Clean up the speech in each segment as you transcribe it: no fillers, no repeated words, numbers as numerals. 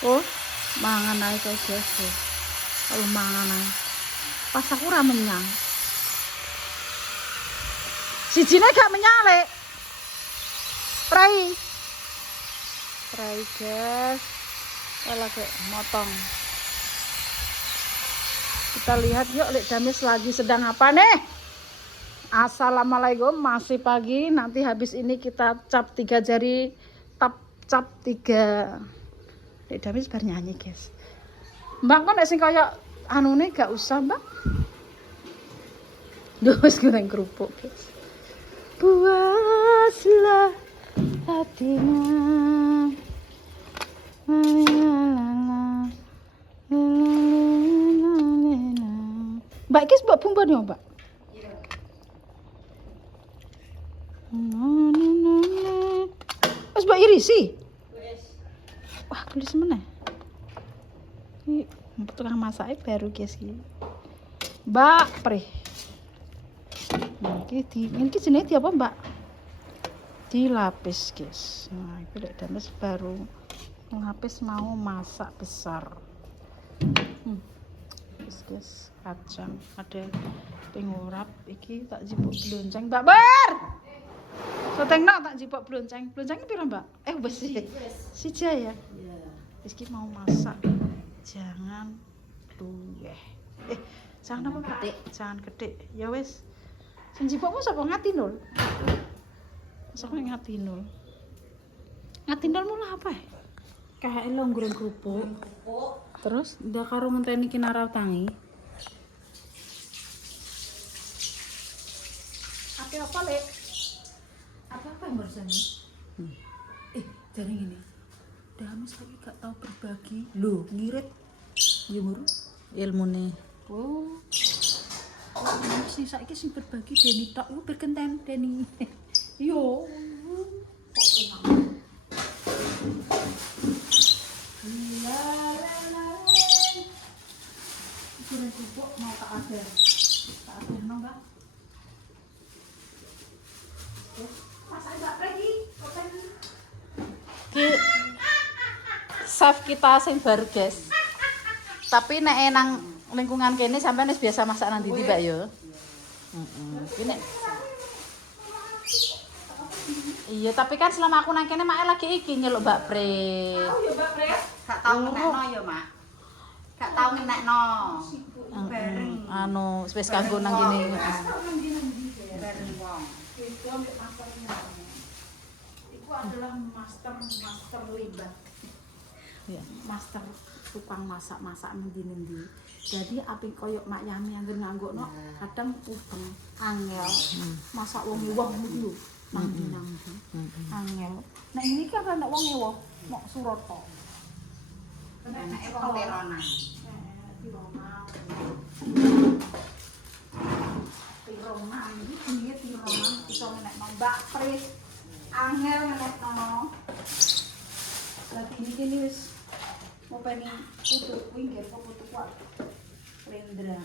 Oh, mangan ae kok guys. Kalau mangan ae. Pas aku ora menyang. Sijine gak menyang, Lek. Prai guys. Kita lagi motong. Kita lihat yuk Lek Damis lagi sedang apa nih? Assalamualaikum, masih pagi. Nanti habis ini kita cap 3 jari, cap 3. Lek Damis bar nyanyi guys. Mbak kan sing kaya anune gak usah Mbak. Duh wis goreng kerupuk guys. Puaslah hatinya. Mbak iki mbok bumbon ya, Mbak? Iya. Wis mbok irisi? Wis. Wah, tulis meneh. Iki tukang masake baru guys iki. Mbak, prih. Ini jenenge apa, Mbak? Dilapis, guys. Nah, itu Lek Damis baru ngelapis mau masak besar. Guys, kacang ada pengurap iki tak jipuk blonceng Mbak Bar. Sotengno tak jipuk blonceng. Bloncengnya piro Mbak? Wis siji ya. Iya. Wis iki mau masak. Jangan luweh. Jangan apa Pak? Jangan gede. Ya wis. Sing jipukmu sapa Ngatinul? Sapa Ngatinul? Ngatinul mula apa? Kayak longgoreng kerupuk. Terus ndak karo ngenteni kinara tangi. Apa Lek? Apa yang barusan ini? Jadi gini. Damis lagi gak tahu berbagi. Loh, ngirit. Ya muru ilmune. Oh. Oh, sing saiki sing berbagi Deni tok iku berkenten Deni. Yo. Kok goreng kerupuk mau tak ada Mbak. Masak Mbak lagi. Ki chef kita sing baru guys. Tapi nek nang lingkungan kene sampean wis biasa masak nang ndi Mbak yo. Heeh. Iya, tapi kan selama aku nang kene mak lagi iki nyeluk Mbak Pre. Oh ya Mbak Pre. Gak tau ngenekno ya, Mak. Gak tau ngenekno. Anu wis kanggo nang kene. Bareng wong. Iku adalah master libat. Ya, master tukang masak-masak ngendi-endi. Jadi apik koyo Mak Yami anggere nganggokno kadang ubeng angel masak wong iki lho. Nang angel. Nek ini kan ana wong ewo, mok Surata. Nek wong Teronan. Tironan iki jenenge tironan iso ngenekno Mbak Pris. Angel ngenekno. Lagi ini wis mau pengen putu kuwi nggih putu kuat. Rendra.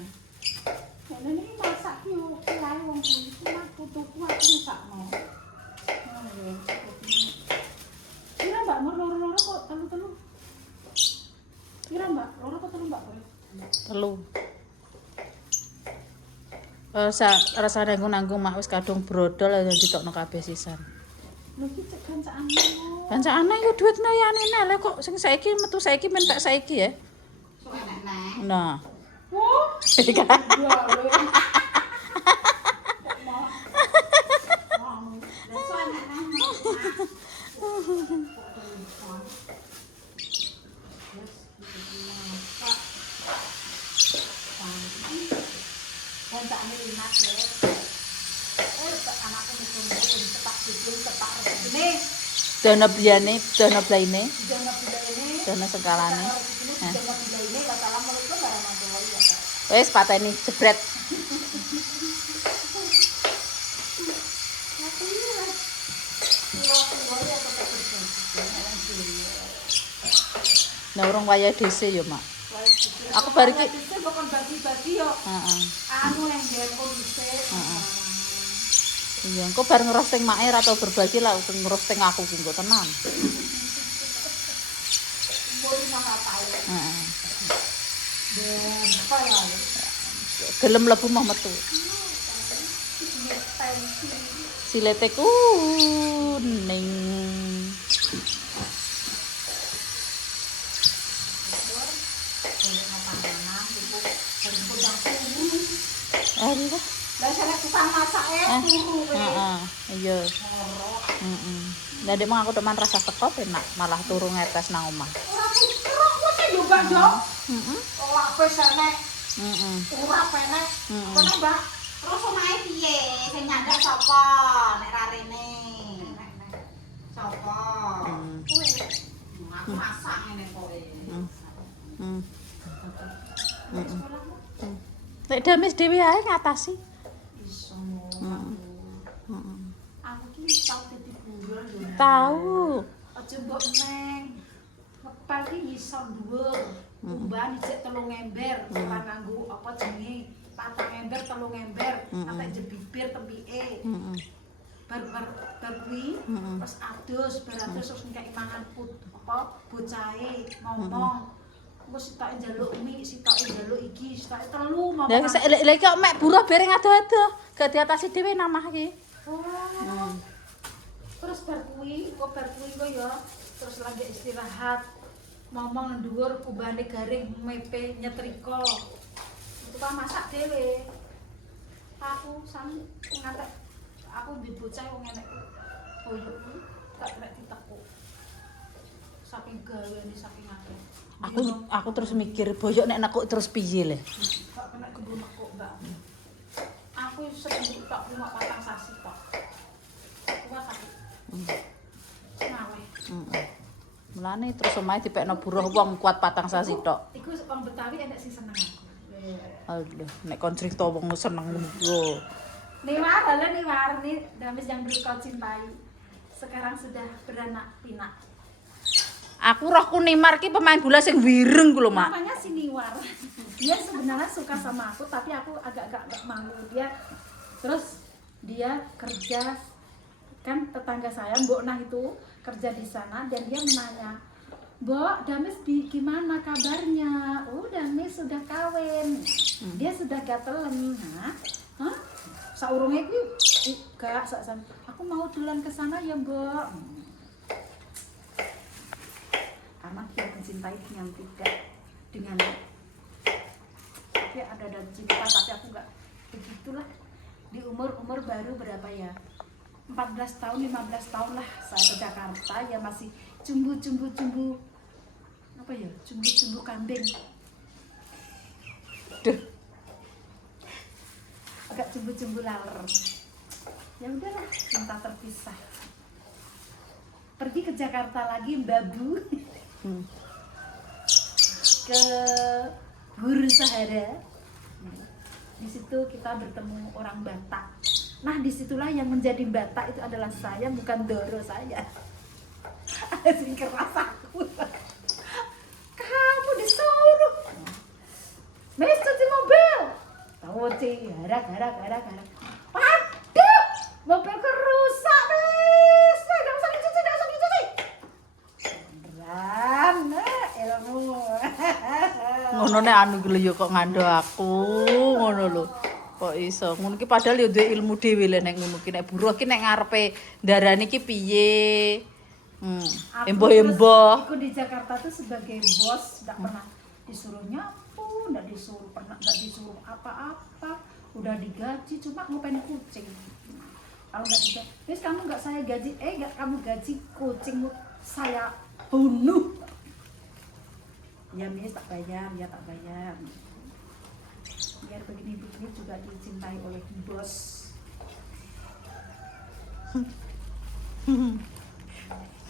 Ini masak yo kelae wong kuwi cuma putu kuat masakno. Kira Mbak loro-loro kok telu-telu. Kira Mbak loro kok telu Mbak? Telu. Rasane nanggung mak wis kadung brodol ya ditokno kabeh sisan. Lho iki cek kancane. Kancane yo duit nayane lho kok sing saiki metu saiki mentak saiki ya. Sok enak. Nah. Oh. Dana beliane, dana blaine, dana sekalane. Assalamualaikum warahmatullahi wabarakatuh. Wes pateni jebret. Nah urung wayah dhisik ya, Mak. Aku bar iki bukan bagi-bagi yo. Heeh. Anu yang nggon dhisik. Heeh. Iya, engko bar ngerosting make ra tau berbagi lah ngerosting aku ki engko tenan. Heeh. Dan apa ya? Gelem mlebu mah metu. Silete kuning. Aduh. Lah saya tukang masak turu kowe. Heeh. Iya. Heeh. Lah dek mong aku teman rasa teko enak, malah turu ngetes nang omah. Ora pikirku sih juga dong. Heeh. Ora wis enek. Heeh. Ora penek. Kono Mbak. Terus omahe piye? Sing nyandak sapa? Nek ra rene. Sapa? Kowe. Aku masak ngene kowe. Hmm. Nek dames dhewe ae ngatasi. Iso. Heeh. Aku ki tau dadi buruh lho. Tahu. Aja mbok neng. Ngepel ki iso dhuwur. Umban dicek 3 ember, ora nganggo apa jenenge? 4 ember, 3 ember, atek jebibir tembike. Heeh. Bar kuwi terus adus, bar adus terus ngekeki mangan apa bocahe ngomong. Engko sitoke njaluk mie, sitoke njaluk iki, sitoke telu mau. Lah lek kok mek buruh bareng ado-ado, gak diatasi dhewe namah iki. Oh. Terus bar kuwi kok ya terus lagi istirahat. Ngomong dhuwur kubane garing mepe nyetrika. Tukang masak dhewe. Aku sami ngatek aku di bocah wong enek boyokku gak kena ditekuk. Saking gaweane saking akeh. Aku terus mikir boyok nek nekuk terus piye le. Gak kena kebun nekuk Mbak. Aku sedih tok cuma 4 sasi tok. Kuwi sakit. Ngaweh. Mulane terus omahe dipekno buruh wong kuat 4 sasi tok. Iku wong Betawi enek sing seneng aku. Aduh, nek kon crito wong seneng ngono. Niwar nih Damis yang dulu kau cintai. Sekarang sudah beranak pinak. Aku rohku Neymar ki pemain bola sing wireng ku lho, Mak. Namanya si Niwar. Dia sebenarnya suka sama aku, tapi aku agak malu. Dia kerja kan tetangga saya Mbok Nah itu kerja di sana dan dia menanya, "Mbok, Damis gimana kabarnya?" "Oh, Damis sudah kawin. Dia sudah gatelan." Hah? Saurunge kuwi gak sak aku mau dolan ke sana ya, Mbok. Karena dia mencintai dengan tapi ada cinta tapi aku enggak begitulah. Di umur baru berapa ya? 14 tahun, 15 tahun lah saya ke Jakarta ya masih cumbu apa ya? Cumbu kambing. Duh. Agak cumbu laler. Ya udahlah, cinta terpisah. Pergi ke Jakarta lagi Babu. Ke Guru Sahara. Di situ kita bertemu orang Batak. Nah, disitulah yang menjadi Batak itu adalah saya, bukan Doro saya. Sing keras aku. Kamu disuruh. Mes cuci mobil. Cuci, gara-gara. Waduh, mobilku rusak, Mes. Nggak usah dicuci. Beneran, ilmu. Ngono nek anu ki lho ya kok ngandho aku, ngono lho. Kok iso? Ngono ki padahal ya duwe ilmu dhewe lho nek ngono ki nek buruh ki nek ngarepe ndarani ki piye. Emboh-emboh. Aku di Jakarta tuh sebagai bos enggak pernah disuruh nyapu, enggak disuruh apa-apa. Udah digaji cuma ngupain kucing. Kalau enggak digaji, "Wis kamu enggak saya gaji, enggak kamu gaji kucingmu saya bunuh." Ya Miss tak bayar, ya tak bayar. Biar begini-begini juga dicintai oleh bos.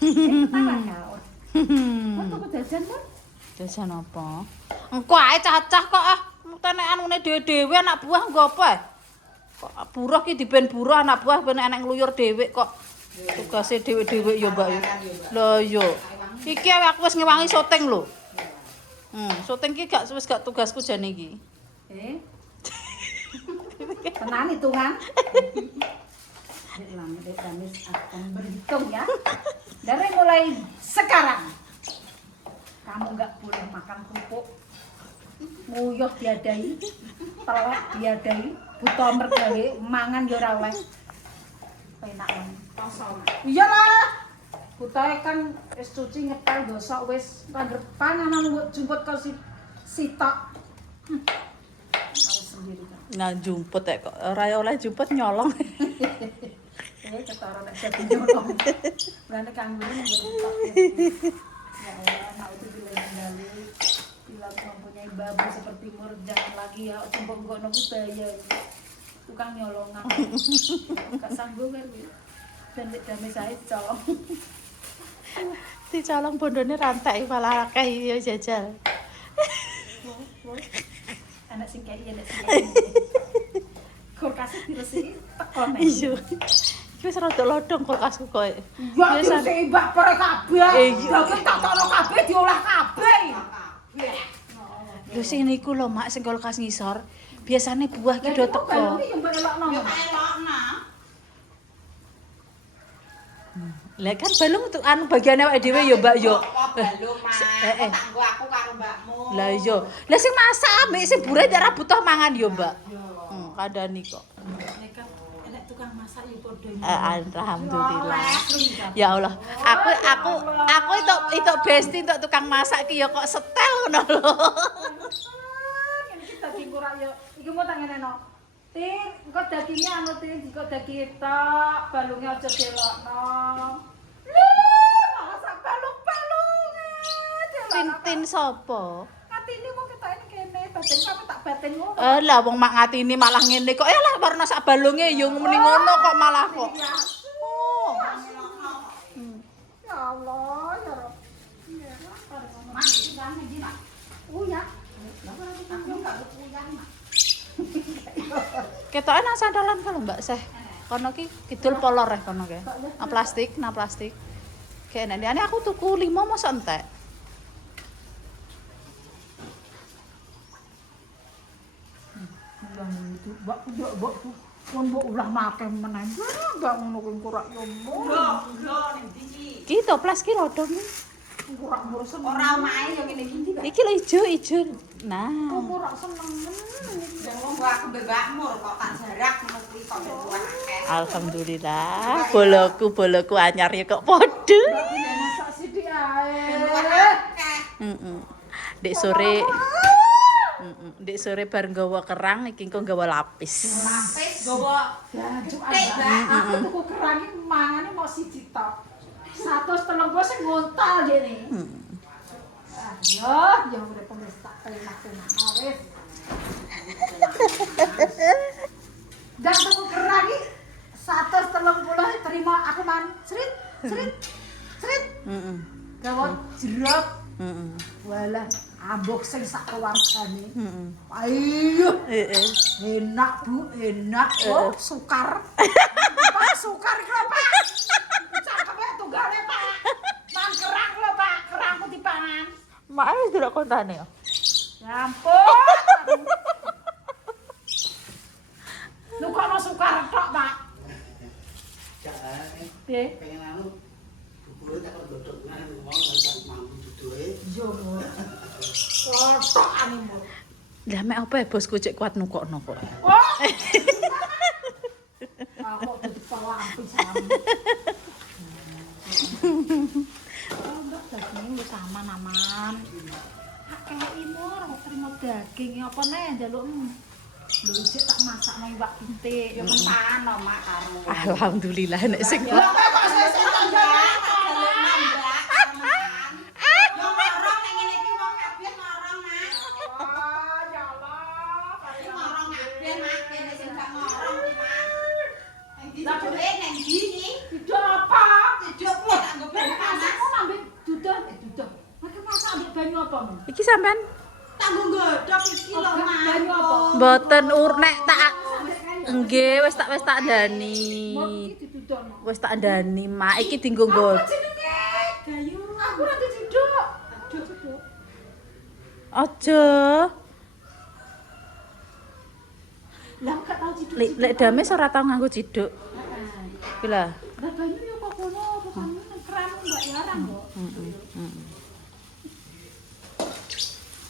Ketawa kau. Kau tuku jajan kan? Jajan apa? Engko ae cacah kok ah. Tenek anune dhewe-dhewe anak buah nggo apa? Kok buruh ki diben buruh anak buah ben enek ngluyur dhewe kok. Tugase dhewe-dhewe ya, Mbak. Lho yo. Iki aku wis ngewangi syuting lho. Syuting ki wis gak tugasku jane iki. Tenan hitungan. Dek Damis akan berhitung ya. Dari mulai sekarang kamu nggak boleh makan kerupuk. Nguyuh diadai, telek diadai, buta mergawe, mangan yo ora oleh. Penak kan. Kosong. Iyalah. Butahe kan wis cuci ngepel gosok wis pandepan ana mbok jumput kok sitok. Aku sendiri kan. Nah, jumput kok ora oleh jumput nyolong. Ketara nek jadi nyolong. Berarti kang ngene ya Allah, nak itu bila kembali bila mempunyai babu seperti Mur jangan lagi ya cumpuk ngono budaya tukang nyolongan. Gak sanggup kan. Dan damai saya colong. Dicolong bondone rantai malah akeh ya jajal. Anak sing kaya anak sing kaya. Kulkas diresi tekon. Iya. Iki wis rada lodong kulkasku koe. Ya diresi mbak pare kabeh. Daging tak tono kabeh diolah kabeh. Lho sing niku lho Mak sing kulkas ngisor. Biasane buah ki do teko. Ya mbak elokno. Ya elokno. Lah kan balung untuk anu bagiane awake dhewe ya Mbak yo. Balung Mas. Tanggo aku karo mbakmu. Lah iya. Lah sing masak ambek sing buret ora butuh mangan yo Mbak. Kandhani kok. Nek enek tukang masak ya padha. Alhamdulillah. Ya Allah. Aku itu besti untuk tukang masak ki ya kok setel ngono lho. Iki daging kurang yo. Iki mau tak ngeneno. Ting, engko dagingnya anu ting, engko daging tok, balungnya aja delokno. Lho, masak balung-balunge. Tin sapa? Atine mau ketokne kene, batin sampe tak batin ngono. Lah wong mak ngatini malah ngene kok. Lah warna sak balunge yo muni ngono kok malah kok. Oh. Ya Allah, ya Rabb. Mas, jangan iki, Mak. Uyak. Aku enggak uyang, Mak. Ketoke nang sandalan kalau Mbak Seh. Kono ki kidul polor kono ke. Nang plastik. Kayak nek aku tuku 5 mosok entek. Itu mbak mbok ulah makan meneh. Mbak ngono kuwi kurak yo. Lho ning ndi iki? Ki toples ki rodong ki. Kurak ngurusen. Ora omahe yo ngene iki. Iki lho ijo. Nah. Kurak seneng. Wong aku mbakmu kok tak jarak ngono kuwi kok luwih akeh. Alhamdulillah. Boloku anyar ya kok padha. Masak sithik ae. Heeh. Dek sore. Dek sore bar nggawa kerang iki engko nggawa lapis. Lapis gowo Jancuk aku tuku kerang iki mangane mau siji tok. 130 sing ngontal dene. Ya urip wis tak penak-penak wis. Dan tuku kerang iki 130 terima aku man. Srit. Heeh. Gawa jeruk. Heeh. Walah, ambok sing sak keluargane. Heeh. Ayo. Heeh. Enak Bu, enak. Oh, sukar. Pak, sukar iki lho, Pak. Cakep tunggale, Pak. Man kerang lho, Pak. Kerangku dipangan. Mak wis delok kontane ya. Ya ampun. Lu kok ono sukar tok, Pak? Jangan, Piye? pengen anu bubur tak kok dodok nang wong lan mampu duduhe. Yo. Kotok animu. Lah mek apa ya bosku cek kuat nukokno kok. Oh. Aku dadi pelampi sama. Oh, enggak daging wis aman-aman. Akeh imur kok terima daging apa neh njaluk. Lho isih tak masakno iwak pintik ya mentan Mak karo. Alhamdulillah nek sing Ya kok sesuk njaluk. Yo marang ning ngene iki wong kabeh marang, Mak. Oh, ya Allah. Marang kabeh, Mak. Kene sing gak marang iki, Mak. Ning ndi duduhe ning ndi iki? Tidak apa? Duduk kok tak nggo banyu panas. Masakmu ambek duduh, duduh. Nek masak ambek banyu apa, Mas? iki sampean Tak nggo nggodhog iki lho, Mak. Banyu apa? mboten urnek tak nggih wis tak ndani. Mau iki didudono. Wis tak ndani Mak iki dienggo nggo. Apa jenenge? Gayu. Aku ora diduduk. Duduk. Aja. Lah gak tau diduduk. Lek dames ora tau nganggo ciduk. Iki lah. Lah banyu yo kok kono, apa kamu krem Mbak Yarang kok.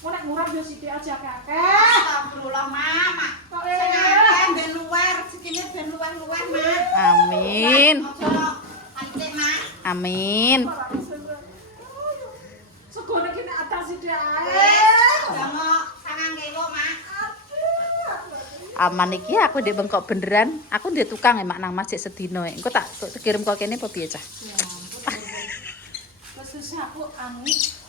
Kok nek ngurap yo sithik aja akeh-akeh. Astagfirullah, Mak. Kok Sing akeh ben luwer, sikile ben luwer-luwer, Mak. Amin. Ojo antik, Mak. Amin. Segone ki nek atas sithik ae. Wis, damok 9 kilo, Mak. Aman iki aku ndek bengkok beneran. Aku ndek tukang emak nang masjid sedino. Engko tak kirim kok kene apa piye cah? Terus aku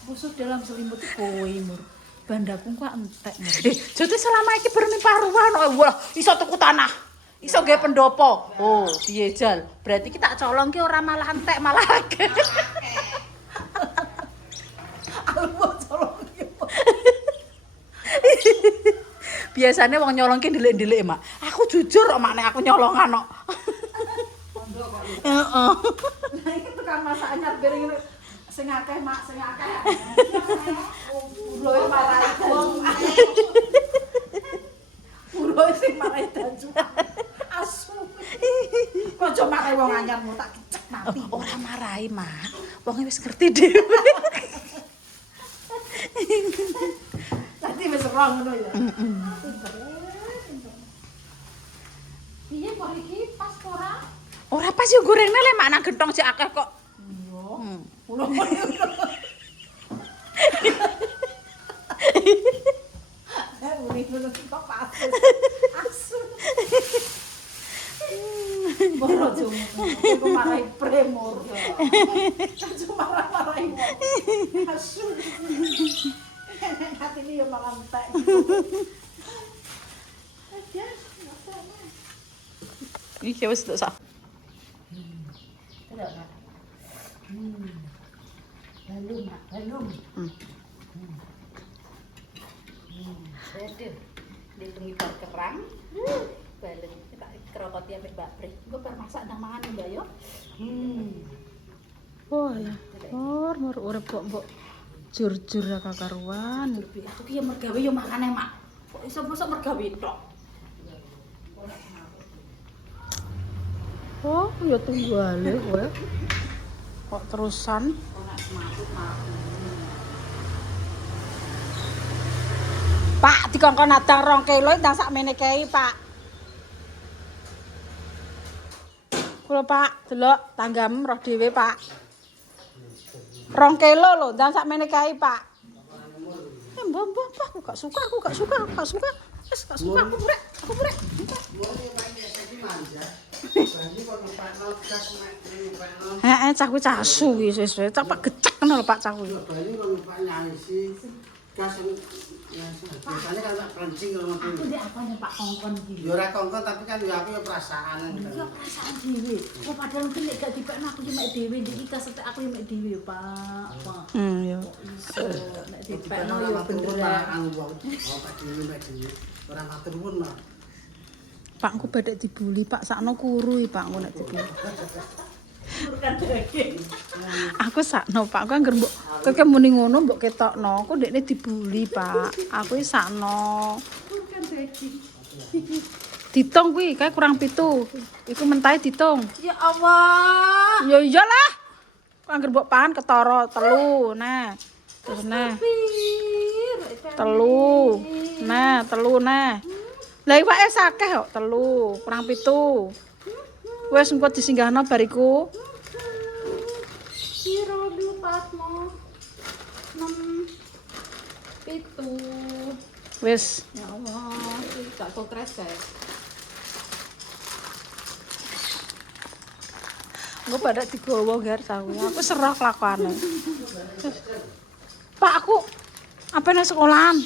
busuk dalam selimut kowe mur. Bandaku kok entek mur. Jadi selama iki bermi paruan. Oh, wah, iso tuku tanah. Iso gawe pendopo. Oh, piye jal? Berarti ki tak colong ki ora malah entek malah akeh. Albo colong yo. Biasanya wong nyolong ki ndelik-ndelik, Mak. Aku jujur kok Mak nek aku nyolongan kok. Heeh. Nah iki tukang masak anyar piring sing akeh mak sing akeh. Buroe marahi wong. Buroe sing marahi danju. Asu. Kok marahi wong anyarmu tak kecek mati. Ora marahi, Mak. Wong wis ngerti dhewe. Dadi wis ora ngono ya. Piye kok iki pas ora? Ora pas yo gorengne le Mak nang gentong sik akeh kok. Iya. Hmm. Kulo. Urip kok pas. Asu. Boro jomo. Kok marahi premor. Cuma marahi wong. Asu. Hati ini ya malah entek. Iki wis tak sak. Tidak, Mak. Belum, Mak, belum. Aduh, ditungi bar kerang. Balen tak kerokoti ambek Mbak Pri. Engko bar masak nang mangan Mbak yo. Oh ya. Mur urip kok mbok jur-jur ra kakaruan. Aku ki yo mergawe yo makane, Mak. Kok iso mosok mergawe tok. Oh, ya tunggale kowe. Kok terusan? Pak, dikongkon adang 2 kilo ndang sakmene kae, Pak. Kula Pak, delok tanggam roh dhewe, Pak. 2 kilo lho, ndang sakmene kae, Pak. Mbah, aku gak suka. Wis gak suka aku brek. Heeh, cah kuwi casu wis cah Pak gecek ngono lho Pak cah kuwi. Biasanya kan tak kencing kalau Aku ndek apane Pak kongkon iki. ya ora kongkon tapi kan ya aku ya perasaan. Iya perasaan dhewe. Kok padahal mungkin nek gak dipekno aku yo mek dhewe ndek iki kasetek aku yo mek dhewe, Pak. Ya. Iso nek dipekno yo bener. Ora matur nuwun mah. Pak engko badhe dibuli Pak sakno kuru Pak engko nek dibuli. Bukan daging. Aku sakno Pak, aku anggar mbok kowe muni ngono mbok ketokno, kok ndekne dibuli Pak. Aku iki sakno. Bukan daging. Ditung kuwi kae kurang 7. Iku mentahe ditung. Ya Allah. Ya iyalah. Kok anggar mbok pangan ketara 3. Nah. Terus nah. 3. Nah, 3 nah. Lah iwake akeh kok 3, kurang 7. Wes engko disinggahno bariku. Piro lupatmu? 6 7. Wes. Ya Allah, iki gak stres, guys. Engko pada digowo gar sawi. Aku serah kelakuane. Pak, aku apa nang sekolahan?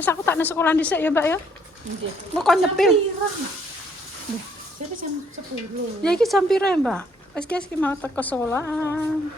Wes aku tak nang sekolahan dhisik ya, Mbak ya. Nggih. Engko kon nyepil. Jadi jam 10. Ya iki jam piro ya, Mbak? Wis guys, ki mau teko sekolahan.